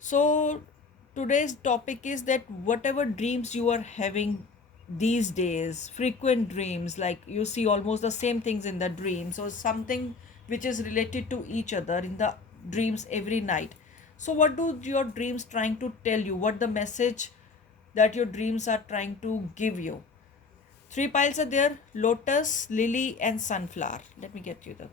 So, today's topic is that whatever dreams you are having these days, frequent dreams, like you see almost the same things in the dreams, or something which is related to each other in the dreams every night. So, what do your dreams trying to tell you? What the message that your dreams are trying to give you? Three piles are there: lotus, lily, and sunflower. Let me get you the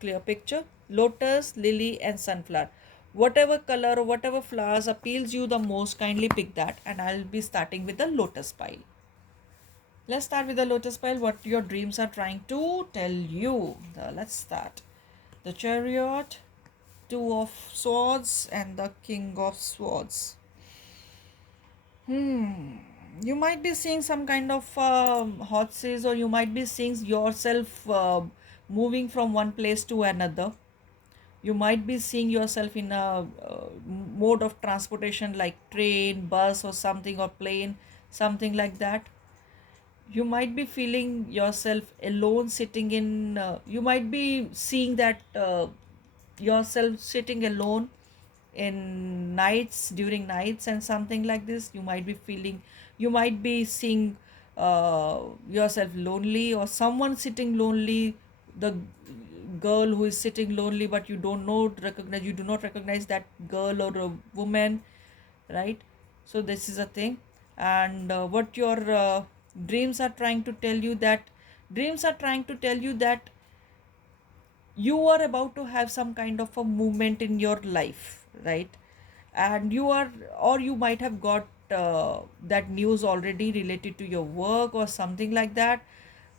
clear picture. Lotus, lily, and sunflower. Whatever color or whatever flowers appeals you the most, kindly pick that. And I'll be starting with the lotus pile. Let's start with the lotus pile. What your dreams are trying to tell you. Let's start. The chariot, two of swords, and the king of swords. You might be seeing some kind of horses, or you might be seeing yourself moving from one place to another. You might be seeing yourself in a mode of transportation like train, bus, or something, or plane, something like that. You might be feeling yourself alone sitting in, you might be seeing that yourself sitting alone in nights, during nights and something like this. You might be feeling, you might be seeing yourself lonely, or someone sitting lonely, the girl who is sitting lonely, but you don't know, recognize, you do not recognize that girl or a woman, right? So this is a thing. And what your dreams are trying to tell you, that dreams are trying to tell you that you are about to have some kind of a movement in your life, right? And you are, or you might have got that news already related to your work or something like that,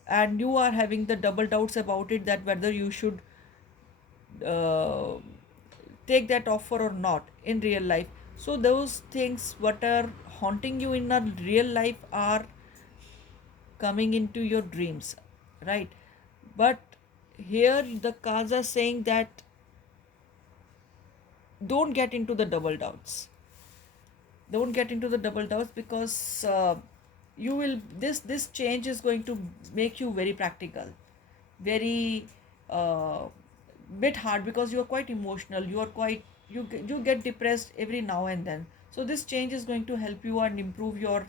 and you are having the double doubts about it, that whether you should uh, take that offer or not in real life. So those things what are haunting you in a real life are coming into your dreams, right? But here the cards are saying that don't get into the double doubts. Don't get into the double doubts, because you will, this change is going to make you very practical, very uh, bit hard, because you are quite emotional, you are quite, you get depressed every now and then. So this change is going to help you and improve your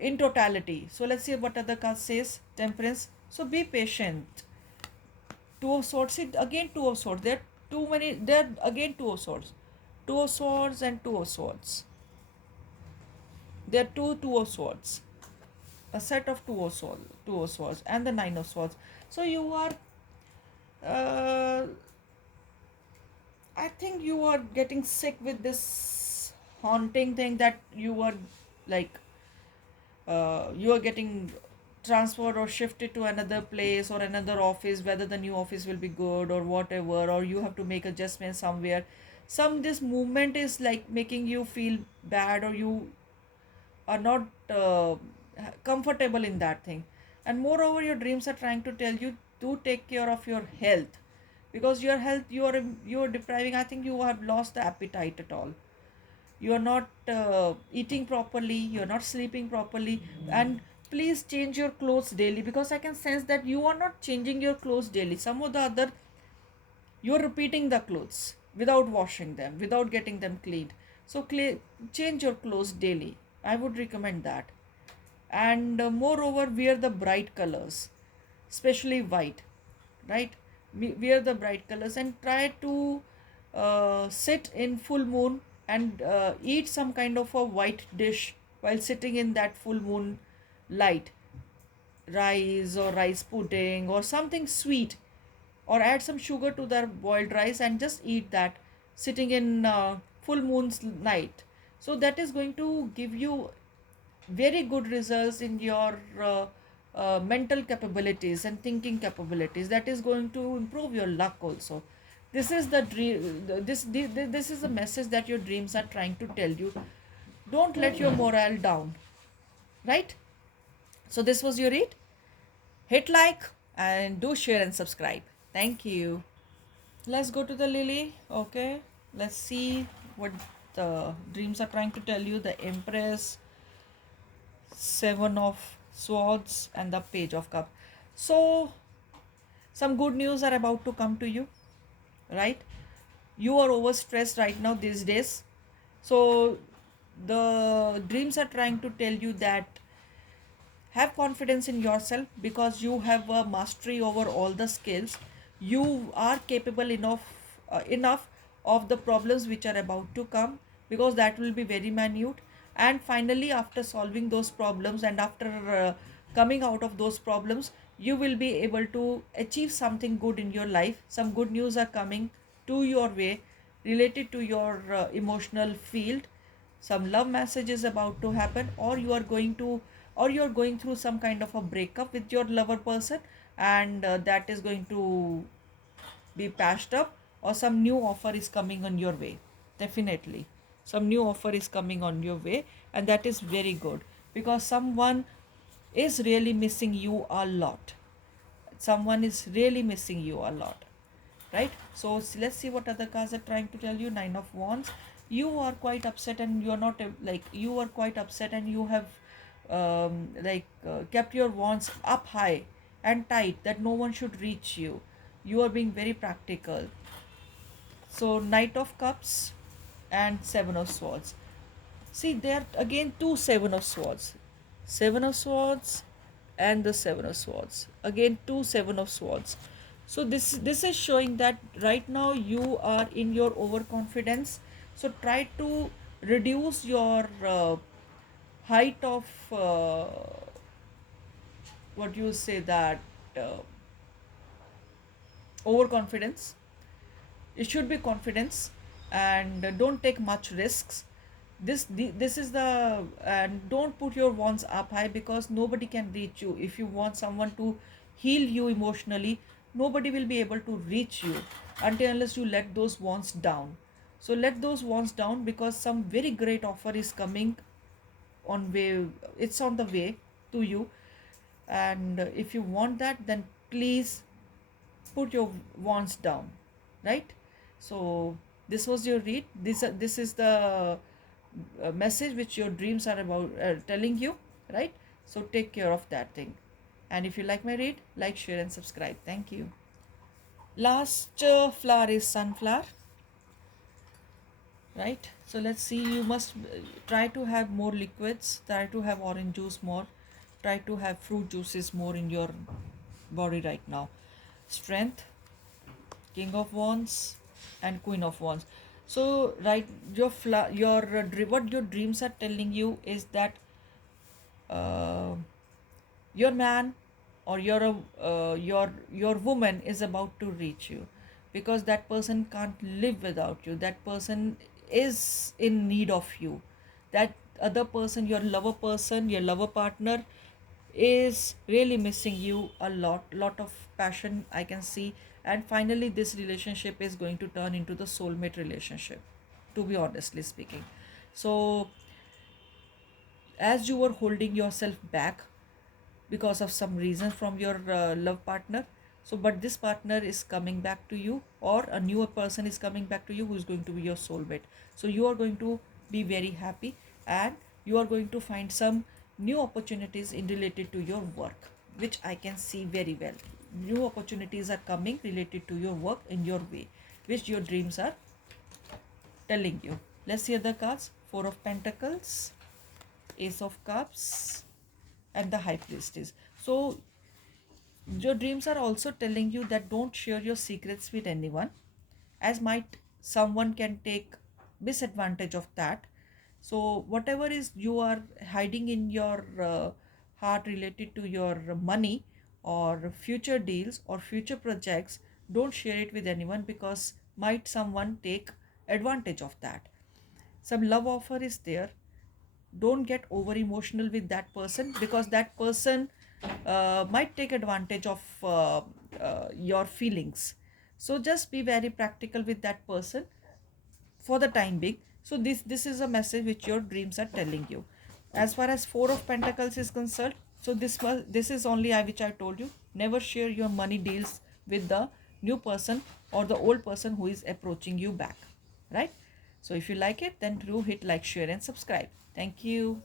in totality. So let's see what other card says. Temperance. So be patient. Two of swords. See, again two of swords. There are too many. There are again two of swords. Two of swords and two of swords. There are two of swords. A set of two of swords, and the nine of swords. So you are. Uh, I think you are getting sick with this haunting thing, that you are like you are getting transferred or shifted to another place or another office, whether the new office will be good or whatever, or you have to make adjustments somewhere. Some this movement is like making you feel bad, or you are not comfortable in that thing. And moreover, your dreams are trying to tell you to take care of your health, because your health, you are depriving. I think you have lost the appetite at all. You are not eating properly, you are not sleeping properly. And please change your clothes daily, because I can sense that you are not changing your clothes daily. Some of the other, you are repeating the clothes without washing them, without getting them cleaned. So change your clothes daily, I would recommend that. And moreover, wear the bright colors, especially white, right? Wear the bright colors, and try to sit in full moon, and eat some kind of a white dish while sitting in that full moon light. Rice or rice pudding or something sweet, or add some sugar to the boiled rice and just eat that sitting in full moon's night. So that is going to give you very good results in your mental capabilities and thinking capabilities. That is going to improve your luck also. This is the dream, this is the message that your dreams are trying to tell you. Don't let your morale down, right? So this was your read. Hit like and do share and subscribe. Thank you. Let's go to the lily. Okay, let's see what the dreams are trying to tell you. The empress, seven of swords, and the page of cup. So some good news are about to come to you, right? You are overstressed right now these days. So the dreams are trying to tell you that have confidence in yourself, because you have a mastery over all the skills. You are capable enough of the problems which are about to come, because that will be very minute. And finally, after solving those problems and after coming out of those problems, you will be able to achieve something good in your life. Some good news are coming to your way related to your emotional field. Some love message is about to happen, or you are going through some kind of a breakup with your lover person, and that is going to be patched up, or some new offer is coming on your way. Definitely some new offer is coming on your way, and that is very good, because someone is really missing you a lot. Someone is really missing you a lot, right? So let's see what other cards are trying to tell you. Nine of Wands. You are quite upset, and you're not like you are quite upset, and you have kept your wands up high and tight that no one should reach you. You are being very practical. So Knight of Cups and Seven of Swords. See, there again two Seven of Swords. Seven of Swords and the Seven of Swords. Again two Seven of Swords. So this is showing that right now you are in your overconfidence. So try to reduce your height of what you say that uh, overconfidence. It should be confidence, and don't take much risks. This is the, and don't put your wands up high, because nobody can reach you. If you want someone to heal you emotionally, nobody will be able to reach you until unless you let those wands down. So let those wands down, because some very great offer is coming on way. It's on the way to you, and if you want that, then please put your wands down, right? So this was your read. This is the message which your dreams are about telling you, right? So take care of that thing. And if you like my read, like, share and subscribe. Thank you. Last flower is sunflower, right? So let's see. You must try to have more liquids, try to have orange juice more, try to have fruit juices more in your body right now. Strength, King of Wands and Queen of Wands. So right, what your dreams are telling you is that uh, your man or your woman is about to reach you, because that person can't live without you. That person is in need of you. That other person, your lover person, your lover partner, is really missing you a lot of passion I can see. And finally this relationship is going to turn into the soulmate relationship, to be honestly speaking. So as you were holding yourself back because of some reason from your love partner, so but this partner is coming back to you, or a newer person is coming back to you, who is going to be your soulmate. So you are going to be very happy, and you are going to find some new opportunities in related to your work, which I can see very well. New opportunities are coming related to your work in your way, which your dreams are telling you. Let's see other cards. Four of Pentacles, Ace of Cups, and the High Priestess. So your dreams are also telling you that don't share your secrets with anyone, as might someone can take disadvantage of that. So whatever is you are hiding in your heart related to your money or future deals or future projects, don't share it with anyone, because might someone take advantage of that. Some love offer is there. Don't get over emotional with that person, because that person might take advantage of your feelings. So just be very practical with that person for the time being. So this is a message which your dreams are telling you. As far as Four of Pentacles is concerned, so this is only which I told you. Never share your money deals with the new person or the old person who is approaching you back, right? So if you like it, then do hit like, share and subscribe. Thank you.